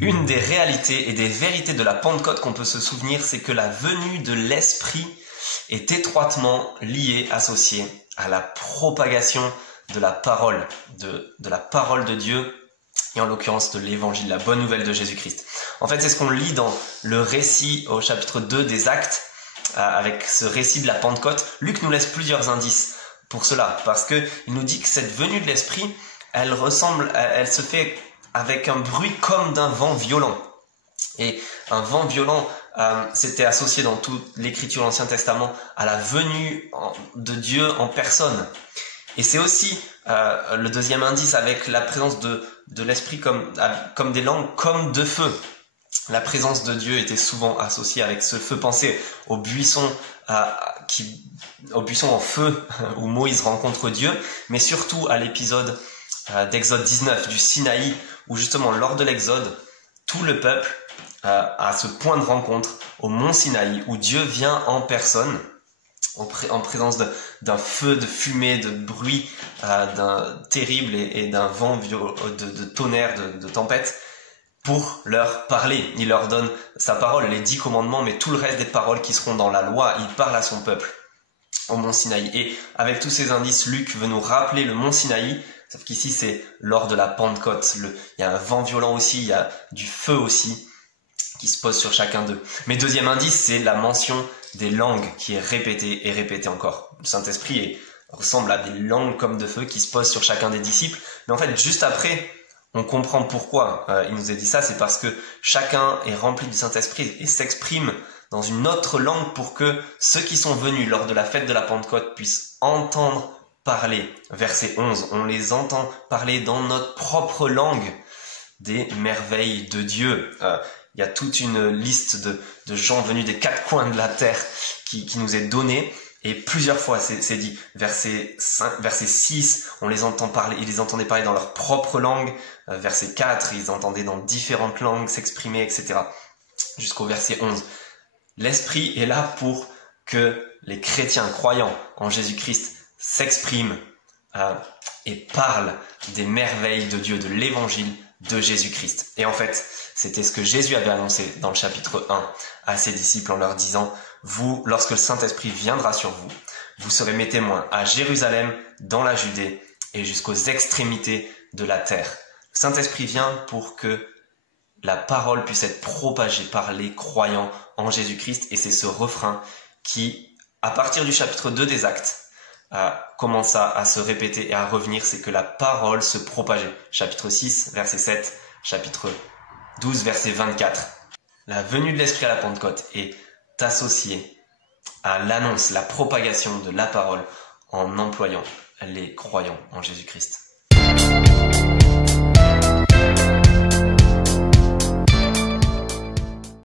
Une des réalités et des vérités de la Pentecôte qu'on peut se souvenir, c'est que la venue de l'Esprit est étroitement liée, associée à la propagation de la parole, de la parole de Dieu, et en l'occurrence de l'évangile, la bonne nouvelle de Jésus-Christ. En fait, c'est ce qu'on lit dans le récit au chapitre 2 des Actes, avec ce récit de la Pentecôte. Luc nous laisse plusieurs indices pour cela, parce que il nous dit que cette venue de l'Esprit, elle se fait avec un bruit comme d'un vent violent. Et un vent violent, c'était associé dans toute l'écriture de l'Ancien Testament à la venue de Dieu en personne. Et c'est aussi le deuxième indice avec la présence de l'Esprit comme des langues comme de feu. La présence de Dieu était souvent associée avec ce feu. Pensez au buisson en feu où Moïse rencontre Dieu, mais surtout à l'épisode d'Exode 19 du Sinaï, où justement lors de l'Exode, tout le peuple a ce point de rencontre au mont Sinaï, où Dieu vient en personne, en présence d'un feu, de fumée, de bruit, d'un terrible et d'un vent de tonnerre, de tempête, pour leur parler. Il leur donne sa parole, les 10 commandements, mais tout le reste des paroles qui seront dans la loi. Il parle à son peuple au mont Sinaï. Et avec tous ces indices, Luc veut nous rappeler le mont Sinaï, sauf qu'ici c'est lors de la Pentecôte. Il y a un vent violent aussi, il y a du feu aussi qui se pose sur chacun d'eux. Mais deuxième indice, c'est la mention des langues qui est répétée et répétée encore. Le Saint-Esprit ressemble à des langues comme de feu qui se posent sur chacun des disciples. Mais en fait, juste après, on comprend pourquoi il nous a dit ça. C'est parce que chacun est rempli du Saint-Esprit et s'exprime dans une autre langue pour que ceux qui sont venus lors de la fête de la Pentecôte puissent entendre parler. Verset 11, on les entend parler dans notre propre langue des merveilles de Dieu. Il y a toute une liste de gens venus des 4 coins de la terre qui nous est donnée. Et plusieurs fois, c'est dit, verset 6, ils les entendaient parler dans leur propre langue. Verset 4, ils entendaient dans différentes langues s'exprimer, etc. Jusqu'au verset 11. L'Esprit est là pour que les chrétiens croyants en Jésus-Christ s'expriment et parlent des merveilles de Dieu, de l'évangile de Jésus-Christ. Et en fait, c'était ce que Jésus avait annoncé dans le chapitre 1 à ses disciples en leur disant: vous, lorsque le Saint-Esprit viendra sur vous, vous serez mes témoins à Jérusalem, dans la Judée et jusqu'aux extrémités de la terre. Le Saint-Esprit vient pour que la parole puisse être propagée par les croyants en Jésus-Christ, et c'est ce refrain qui, à partir du chapitre 2 des Actes, commence à se répéter et à revenir, c'est que la parole se propageait. Chapitre 6, verset 7, chapitre 12, verset 24. La venue de l'Esprit à la Pentecôte est associée à l'annonce, la propagation de la parole en employant les croyants en Jésus-Christ.